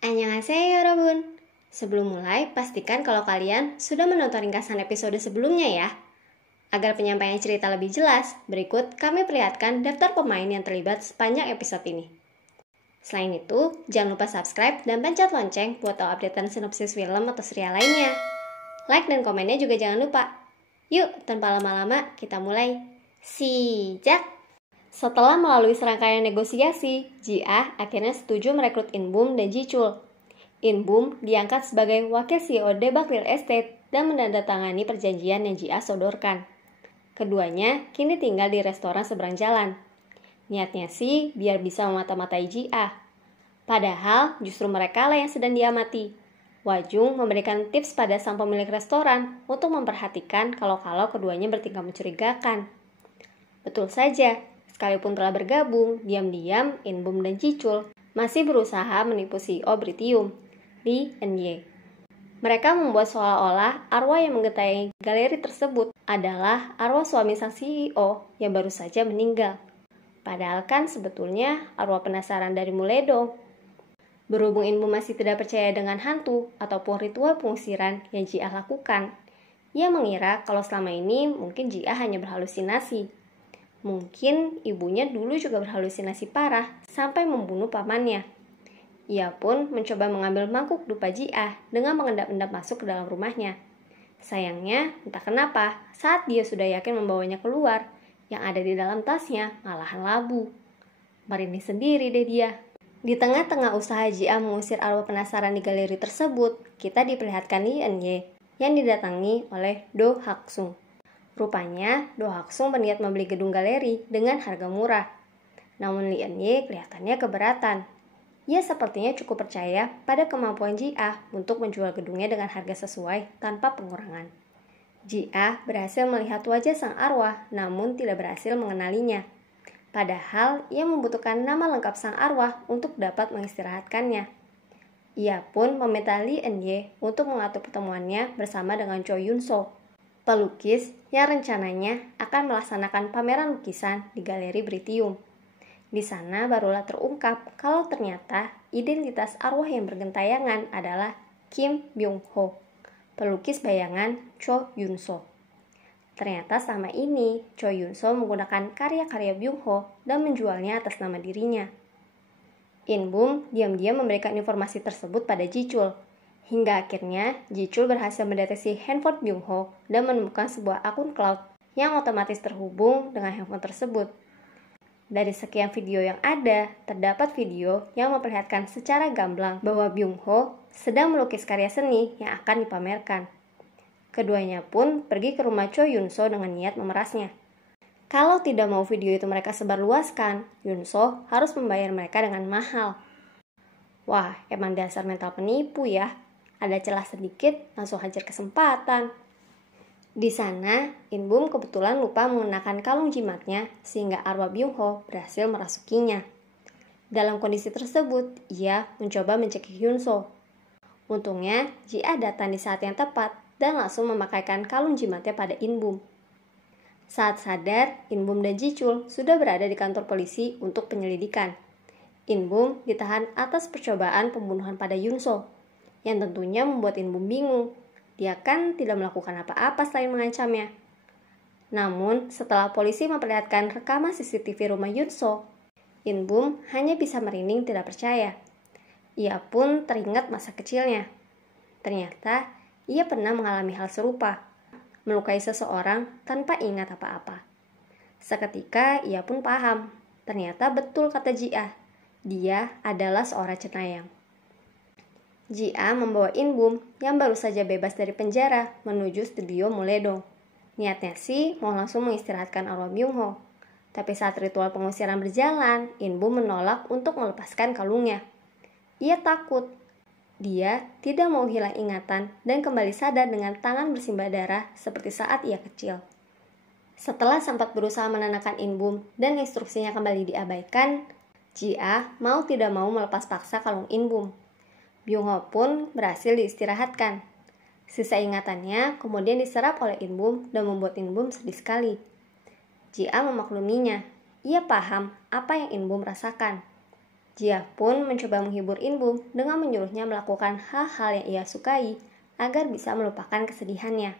Annyeonghaseyo 여러분. Sebelum mulai, pastikan kalau kalian sudah menonton ringkasan episode sebelumnya ya. Agar penyampaian cerita lebih jelas, berikut kami perlihatkan daftar pemain yang terlibat sepanjang episode ini. Selain itu, jangan lupa subscribe dan pencet lonceng buat tahu updatean sinopsis film atau serial lainnya. Like dan komennya juga jangan lupa. Yuk, tanpa lama-lama, kita mulai. Sijak! Setelah melalui serangkaian negosiasi, Ji-ah akhirnya setuju merekrut In-bum dan Ji-chul. In-bum diangkat sebagai wakil CEO Daebak Real Estate dan menandatangani perjanjian yang Ji-ah sodorkan. Keduanya kini tinggal di restoran seberang jalan. Niatnya sih biar bisa memata-matai Ji-ah. Padahal justru mereka lah yang sedang diamati. Wajung memberikan tips pada sang pemilik restoran untuk memperhatikan kalau-kalau keduanya bertingkah mencurigakan. Betul saja, sekalipun telah bergabung, diam-diam In-bum dan Ji-chul masih berusaha menipu CEO Britium, Lee Eun-ye. Mereka membuat seolah-olah arwah yang menggetai galeri tersebut adalah arwah suami sang CEO yang baru saja meninggal. Padahal kan sebetulnya arwah penasaran dari Muledong. Berhubung In-bum masih tidak percaya dengan hantu ataupun ritual pengusiran yang Ji-ah lakukan, ia mengira kalau selama ini mungkin Ji-ah hanya berhalusinasi. Mungkin ibunya dulu juga berhalusinasi parah sampai membunuh pamannya. Ia pun mencoba mengambil mangkuk dupa Ji-ah dengan mengendap-endap masuk ke dalam rumahnya. Sayangnya, entah kenapa, saat dia sudah yakin membawanya keluar, yang ada di dalam tasnya malahan labu. Merinding sendiri deh dia. Di tengah-tengah usaha Ji-ah mengusir arwah penasaran di galeri tersebut, kita diperlihatkan Lee Eun-ye yang didatangi oleh Do Hak-sung. Rupanya, Do Hak-sung berniat membeli gedung galeri dengan harga murah. Namun Lee Eun-ye kelihatannya keberatan. Ia sepertinya cukup percaya pada kemampuan Ji-ah untuk menjual gedungnya dengan harga sesuai tanpa pengurangan. Ji-ah berhasil melihat wajah sang arwah namun tidak berhasil mengenalinya. Padahal ia membutuhkan nama lengkap sang arwah untuk dapat mengistirahatkannya. Ia pun meminta Lee Eun-ye untuk mengatur pertemuannya bersama dengan Cho Yun-so, pelukis yang rencananya akan melaksanakan pameran lukisan di galeri Britium. Di sana barulah terungkap kalau ternyata identitas arwah yang bergentayangan adalah Kim Byung-ho, pelukis bayangan Cho Yun-so. Ternyata selama ini Cho Yun-so menggunakan karya-karya Byung-ho dan menjualnya atas nama dirinya. In-bum diam-diam memberikan informasi tersebut pada Ji-chul. Hingga akhirnya Ji-chul berhasil mendeteksi handphone Byung-ho dan menemukan sebuah akun cloud yang otomatis terhubung dengan handphone tersebut. Dari sekian video yang ada, terdapat video yang memperlihatkan secara gamblang bahwa Byung-ho sedang melukis karya seni yang akan dipamerkan. Keduanya pun pergi ke rumah Cho Yun-so dengan niat memerasnya. Kalau tidak mau video itu mereka sebarluaskan, Yun-so harus membayar mereka dengan mahal. Wah, emang dasar mental penipu ya. Ada celah sedikit, langsung hajar kesempatan. Di sana, In-bum kebetulan lupa mengenakan kalung jimatnya sehingga arwah Byung-ho berhasil merasukinya. Dalam kondisi tersebut, ia mencoba mencekik Yun-so. Untungnya, Ji-ah datang di saat yang tepat dan langsung memakaikan kalung jimatnya pada In-bum. Saat sadar, In-bum dan Ji-chul sudah berada di kantor polisi untuk penyelidikan. In-bum ditahan atas percobaan pembunuhan pada Yun-so, yang tentunya membuat In-bum bingung. Dia kan tidak melakukan apa-apa selain mengancamnya. Namun, setelah polisi memperlihatkan rekaman CCTV rumah Yun-so, In-bum hanya bisa merinding tidak percaya. Ia pun teringat masa kecilnya. Ternyata, ia pernah mengalami hal serupa, melukai seseorang tanpa ingat apa-apa. Seketika ia pun paham, ternyata betul kata Ji-ah, dia adalah seorang cenayang. Ji-ah membawa In-bum yang baru saja bebas dari penjara menuju studio Muledong. Niatnya sih mau langsung mengistirahatkan arwah Byung-ho. Tapi saat ritual pengusiran berjalan, In-bum menolak untuk melepaskan kalungnya. Ia takut. Dia tidak mau hilang ingatan dan kembali sadar dengan tangan bersimbah darah seperti saat ia kecil. Setelah sempat berusaha menenangkan In-bum dan instruksinya kembali diabaikan, Ji-ah mau tidak mau melepas paksa kalung In-bum. Byung-ho pun berhasil diistirahatkan. Sisa ingatannya kemudian diserap oleh In-bum dan membuat In-bum sedih sekali. Ji-ah memakluminya. Ia paham apa yang In-bum rasakan. Jia pun mencoba menghibur Inbum dengan menyuruhnya melakukan hal-hal yang ia sukai agar bisa melupakan kesedihannya.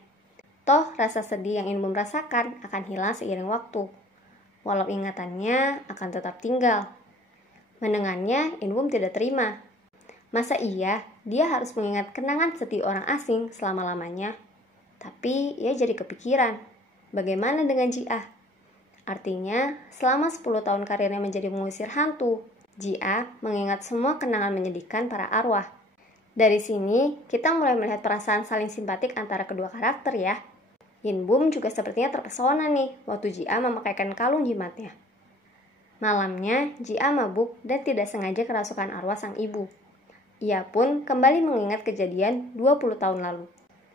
Toh rasa sedih yang Inbum rasakan akan hilang seiring waktu, walau ingatannya akan tetap tinggal. Mendengarnya, Inbum tidak terima. Masa iya dia harus mengingat kenangan sedih orang asing selama-lamanya? Tapi ia jadi kepikiran, bagaimana dengan Jia? Artinya, selama 10 tahun karirnya menjadi pengusir hantu, Jia mengingat semua kenangan menyedihkan para arwah. Dari sini, kita mulai melihat perasaan saling simpatik antara kedua karakter ya. Inbum juga sepertinya terpesona nih waktu Jia memakaikan kalung jimatnya. Malamnya, Jia mabuk dan tidak sengaja kerasukan arwah sang ibu. Ia pun kembali mengingat kejadian 20 tahun lalu.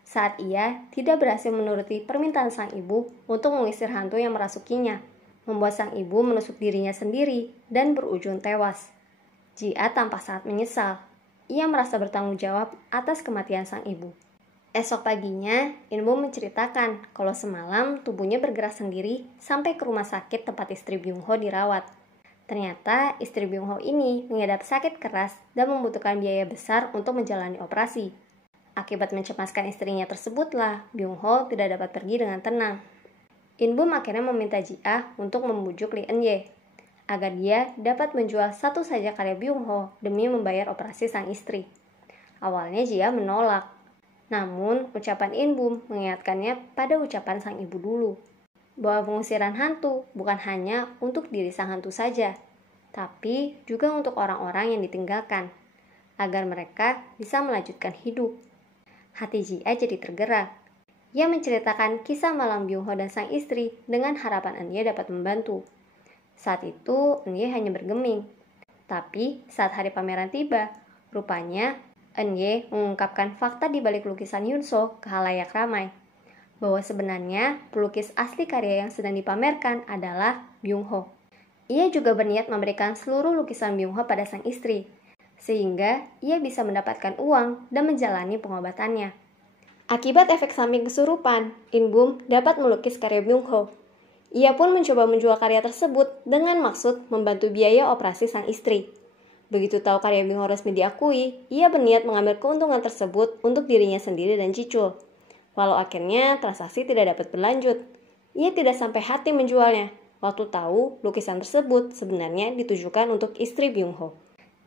Saat ia tidak berhasil menuruti permintaan sang ibu untuk mengusir hantu yang merasukinya, membuat sang ibu menusuk dirinya sendiri dan berujung tewas. Jia tampak sangat menyesal. Ia merasa bertanggung jawab atas kematian sang ibu. Esok paginya, Inbum menceritakan kalau semalam tubuhnya bergerak sendiri sampai ke rumah sakit tempat istri Byung-ho dirawat. Ternyata istri Byung-ho ini mengidap sakit keras dan membutuhkan biaya besar untuk menjalani operasi. Akibat mencemaskan istrinya tersebutlah, Byung-ho tidak dapat pergi dengan tenang. Inbum akhirnya meminta Jia untuk membujuk Lee Eun-ye agar dia dapat menjual satu saja karya Byung-ho demi membayar operasi sang istri. Awalnya Jia menolak, namun ucapan Inbum mengingatkannya pada ucapan sang ibu dulu, bahwa pengusiran hantu bukan hanya untuk diri sang hantu saja, tapi juga untuk orang-orang yang ditinggalkan, agar mereka bisa melanjutkan hidup. Hati Jia jadi tergerak. Ia menceritakan kisah malam Byung-ho dan sang istri dengan harapan Eun-ye dapat membantu. Saat itu Eun-ye hanya bergeming. Tapi saat hari pameran tiba, rupanya Eun-ye mengungkapkan fakta di balik lukisan Yunso ke halayak ramai, bahwa sebenarnya pelukis asli karya yang sedang dipamerkan adalah Byung-ho. Ia juga berniat memberikan seluruh lukisan Byung-ho pada sang istri, sehingga ia bisa mendapatkan uang dan menjalani pengobatannya. Akibat efek samping kesurupan, Inbum dapat melukis karya Byung-ho. Ia pun mencoba menjual karya tersebut dengan maksud membantu biaya operasi sang istri. Begitu tahu karya Byung-ho resmi diakui, ia berniat mengambil keuntungan tersebut untuk dirinya sendiri dan Jicul. Walau akhirnya transaksi tidak dapat berlanjut, ia tidak sampai hati menjualnya waktu tahu lukisan tersebut sebenarnya ditujukan untuk istri Byung-ho.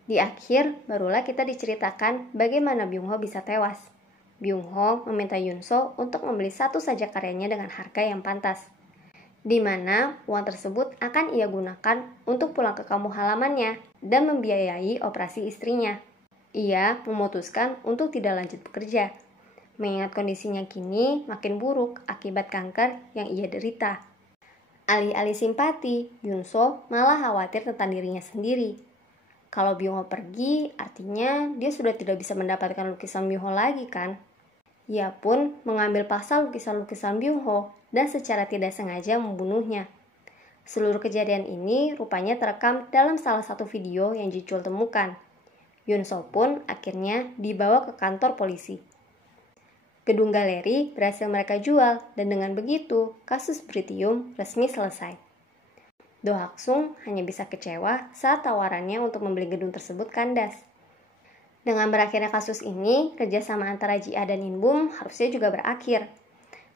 Di akhir, barulah kita diceritakan bagaimana Byung-ho bisa tewas. Byung-ho meminta Yunso untuk membeli satu saja karyanya dengan harga yang pantas, di mana uang tersebut akan ia gunakan untuk pulang ke kampung halamannya dan membiayai operasi istrinya. Ia memutuskan untuk tidak lanjut bekerja, mengingat kondisinya kini makin buruk akibat kanker yang ia derita. Alih-alih simpati, Yunso malah khawatir tentang dirinya sendiri. Kalau Byung-ho pergi, artinya dia sudah tidak bisa mendapatkan lukisan Byung-ho lagi kan? Ia pun mengambil paksa lukisan-lukisan Byung-ho dan secara tidak sengaja membunuhnya. Seluruh kejadian ini rupanya terekam dalam salah satu video yang Jicul temukan. Yunso pun akhirnya dibawa ke kantor polisi. Gedung galeri berhasil mereka jual dan dengan begitu kasus Britium resmi selesai. Do Hak-sung hanya bisa kecewa saat tawarannya untuk membeli gedung tersebut kandas. Dengan berakhirnya kasus ini, kerjasama antara Jia dan Inbum harusnya juga berakhir.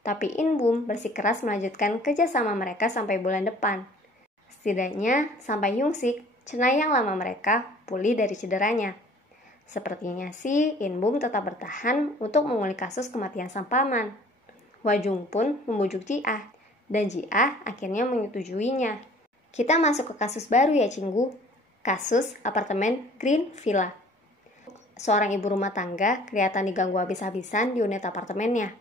Tapi Inbum bersikeras melanjutkan kerjasama mereka sampai bulan depan. Setidaknya sampai Young-sik, cenayang lama mereka, pulih dari cederanya. Sepertinya sih Inbum tetap bertahan untuk mengulik kasus kematian sang paman. Hwajung pun membujuk Jia, dan Jia akhirnya menyetujuinya. Kita masuk ke kasus baru ya Cinggu, kasus apartemen Green Villa. Seorang ibu rumah tangga kelihatan diganggu habis-habisan di unit apartemennya.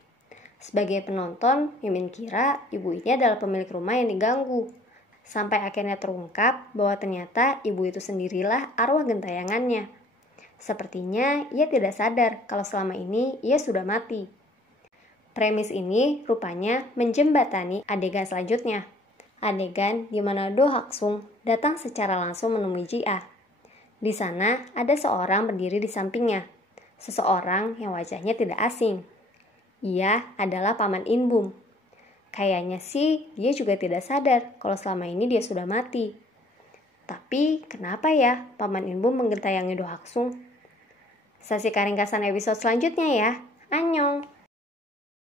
Sebagai penonton, Mimin kira ibu ini adalah pemilik rumah yang diganggu. Sampai akhirnya terungkap bahwa ternyata ibu itu sendirilah arwah gentayangannya. Sepertinya ia tidak sadar kalau selama ini ia sudah mati. Premis ini rupanya menjembatani adegan selanjutnya. Adegan di mana Do Hak-sung datang secara langsung menemui Jia. Di sana ada seorang berdiri di sampingnya, seseorang yang wajahnya tidak asing. Ia adalah paman Inbum. Kayaknya sih dia juga tidak sadar kalau selama ini dia sudah mati. Tapi kenapa ya Paman Inbu menggentayangi Do Haksung? Saksikan ringkasan episode selanjutnya ya. Annyeong!